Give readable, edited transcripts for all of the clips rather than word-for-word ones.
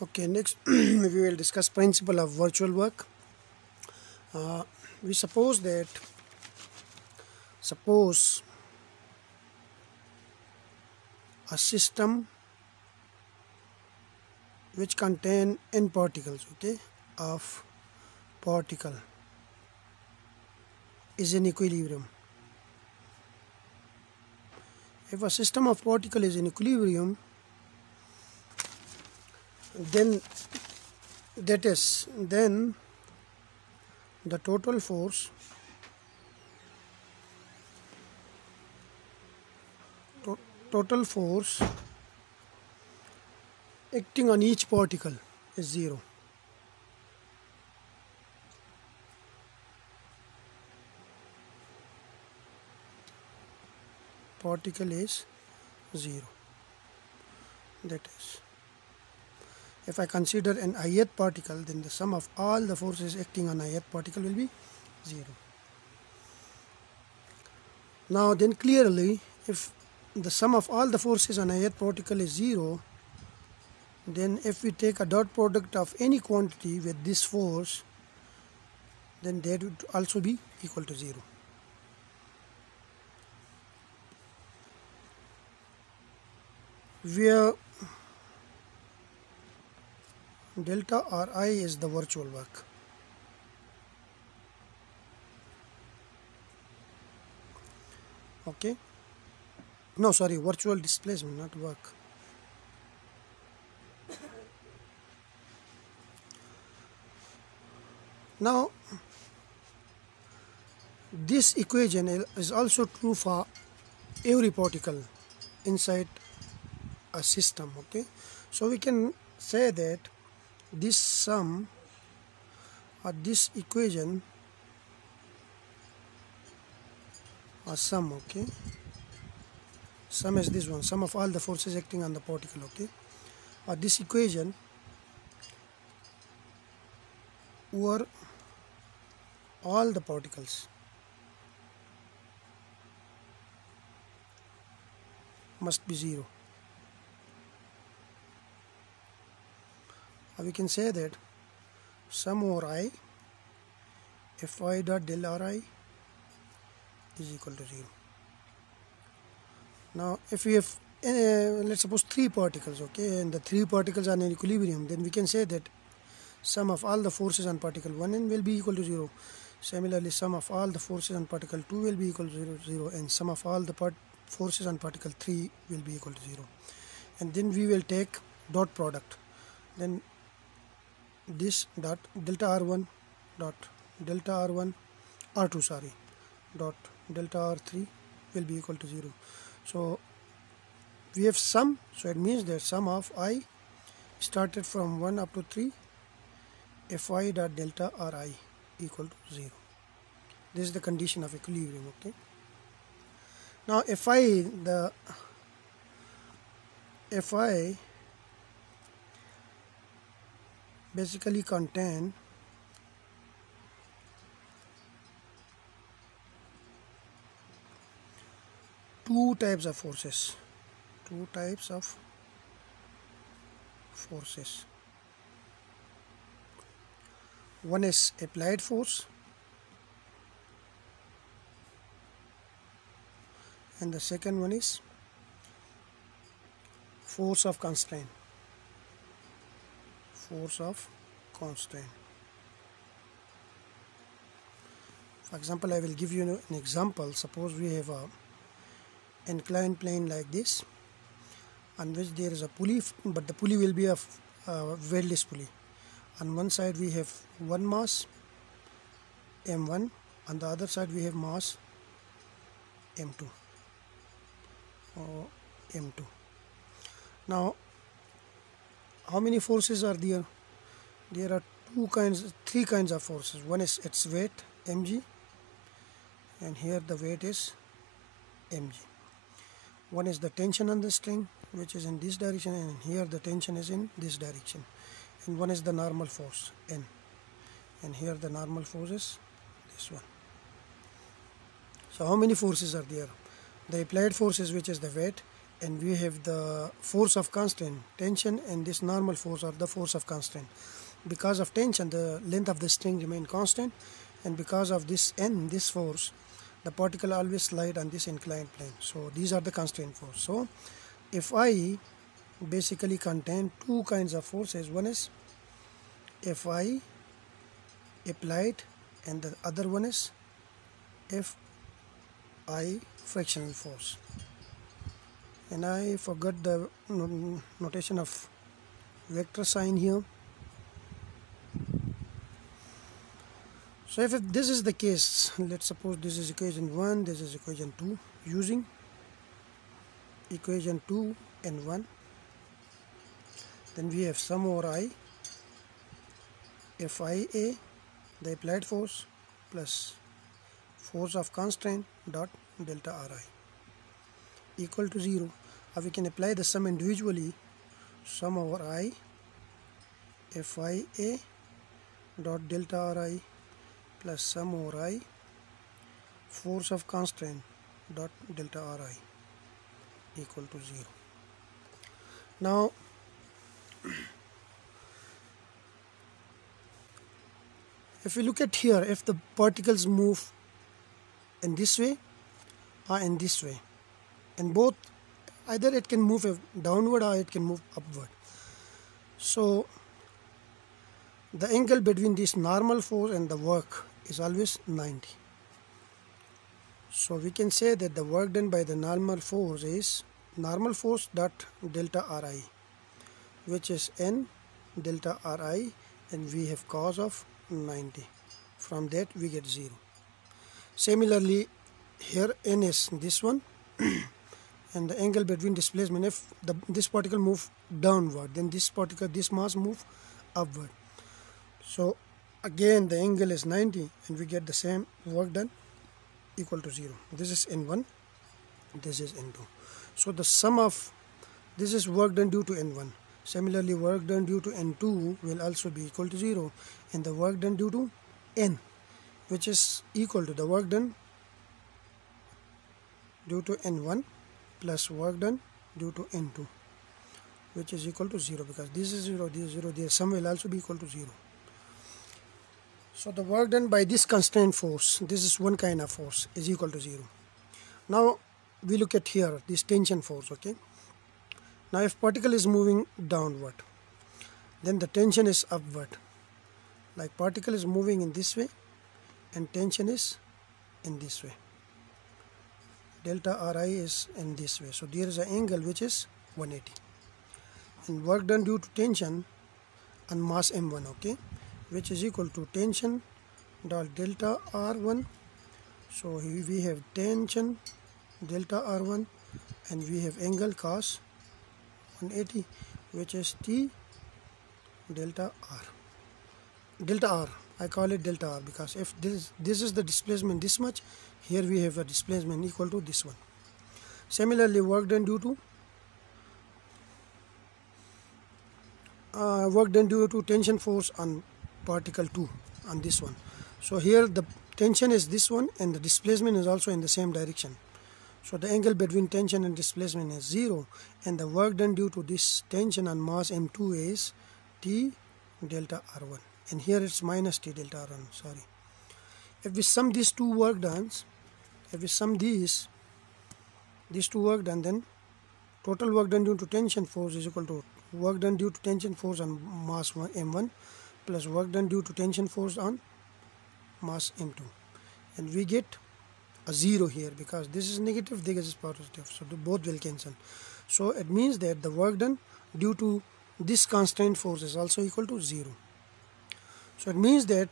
Okay, next we will discuss principle of virtual work. We suppose a system which contain n particles, okay, of particle is in equilibrium. If a system of particle is in equilibrium, then the total force acting on each particle is zero. Particle is zero. That is, if I consider an ith particle, then the sum of all the forces acting on ith particle will be zero. Now then clearly, if the sum of all the forces on ith particle is zero, then if we take a dot product of any quantity with this force, then that would also be equal to zero. Where delta Ri is the virtual work. Okay, no, sorry, virtual displacement, not work. Now this equation is also true for every particle inside a system. Okay, so we can say that this sum or this equation or sum, okay, sum is this one, sum of all the forces acting on the particle, okay, or this equation over all the particles must be zero. Or we can say that sum over I Fi dot del Ri is equal to zero. Now if we have let's suppose three particles, okay, and the three particles are in equilibrium, then we can say that sum of all the forces on particle 1n will be equal to 0. Similarly, sum of all the forces on particle 2 will be equal to 0, and sum of all the forces on particle 3 will be equal to 0. And then we will take dot product. Then this dot delta R1 dot delta R1 R2 sorry dot delta R3 will be equal to 0. So we have sum, so it means that sum of I started from 1 up to 3 Fi dot delta Ri equal to 0. This is the condition of equilibrium. Okay. Now Fi basically contain two types of forces. One is applied force and the second one is force of constraint. For example, I will give you an example. Suppose we have a inclined plane like this, on which there is a pulley, but the pulley will be a weldless pulley. On one side we have one mass m1, on the other side we have mass m2 or m2. Now how many forces are there? There are three kinds of forces. One is its weight mg, and here the weight is mg. One is the tension on the string, which is in this direction, and here the tension is in this direction. And one is the normal force N, and here the normal force is this one. So how many forces are there? The applied forces, which is the weight, and we have the force of constraint. Tension and this normal force are the force of constraint. Because of tension, the length of the string remain constant, and because of this N, this force, the particle always slide on this inclined plane. So these are the constraint force. So Fi basically contain two kinds of forces. One is Fi applied, and the other one is Fi frictional force. And I forgot the notation of vector sign here. So if this is the case, let's suppose this is equation 1, this is equation 2. Using equation 2 and 1, then we have sum over I Fia, the applied force, plus force of constraint dot delta Ri equal to 0. Or we can apply the sum individually. Sum over I Fia dot delta Ri plus sum over I force of constraint dot delta Ri equal to 0. Now if we look at here, if the particles move in this way or in this way, and both, either it can move downward or it can move upward. So the angle between this normal force and the work is always 90. So we can say that the work done by the normal force is normal force dot delta Ri, which is N delta Ri, and we have cos of 90. From that we get 0. Similarly, here N is this one and the angle between displacement, if this particle move downward, then this particle, this mass move upward. So again the angle is 90 and we get the same work done equal to 0. This is N1, this is N2. So the sum of this is work done due to N1. Similarly, work done due to N2 will also be equal to 0, and the work done due to N, which is equal to the work done due to N1 plus work done due to N2, which is equal to 0, because this is 0, this is 0, their sum will also be equal to 0. So the work done by this constraint force, this is one kind of force, is equal to 0. Now we look at here this tension force. Okay, now if particle is moving downward, then the tension is upward. Like particle is moving in this way and tension is in this way. Delta Ri is in this way. So there is an angle which is 180. And work done due to tension and mass m1, okay, which is equal to tension dot delta R1. So here we have tension delta R1 and we have angle cos 180, which is T delta R. Delta R, I call it delta R because if this is the displacement this much, here we have a displacement equal to this one. Similarly, work done due to tension force on particle 2 on this one. So here the tension is this one and the displacement is also in the same direction. So the angle between tension and displacement is 0, and the work done due to this tension on mass m2 is T delta R1, and here it's minus T delta R1, sorry. If we sum these two work done, if we sum these two work done, then total work done due to tension force is equal to work done due to tension force on mass m1 plus work done due to tension force on mass m2, and we get a 0 here because this is negative, this is positive, so both will cancel. So it means that the work done due to this constraint force is also equal to 0. So it means that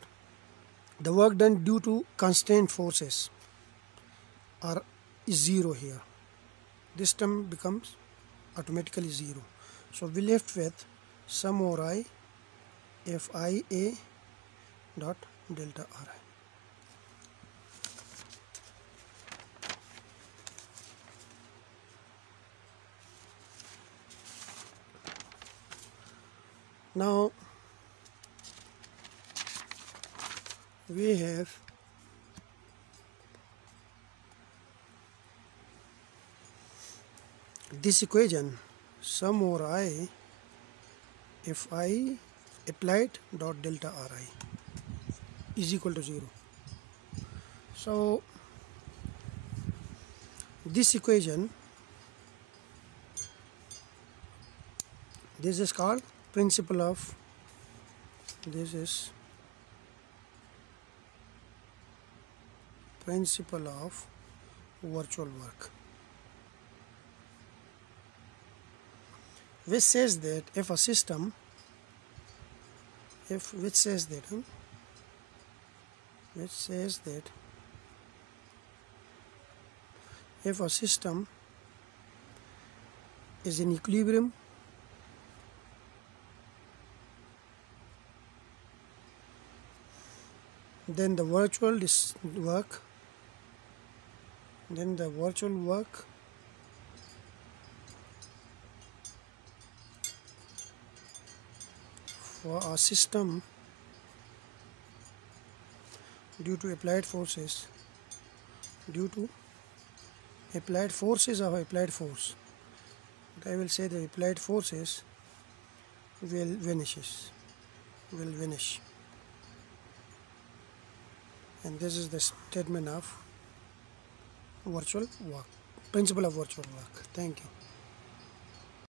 the work done due to constraint forces is 0 here. This term becomes automatically 0. So we left with sum over I Fia dot delta Ri. Now we have this equation sum over I if I applied dot delta Ri is equal to 0. So this equation, this is called principle of virtual work, which says that if a system if a system is in equilibrium, then the virtual work for a system due to applied forces of applied force, but I will say the applied forces will vanish, and this is the statement of virtual work, principle of virtual work. Thank you.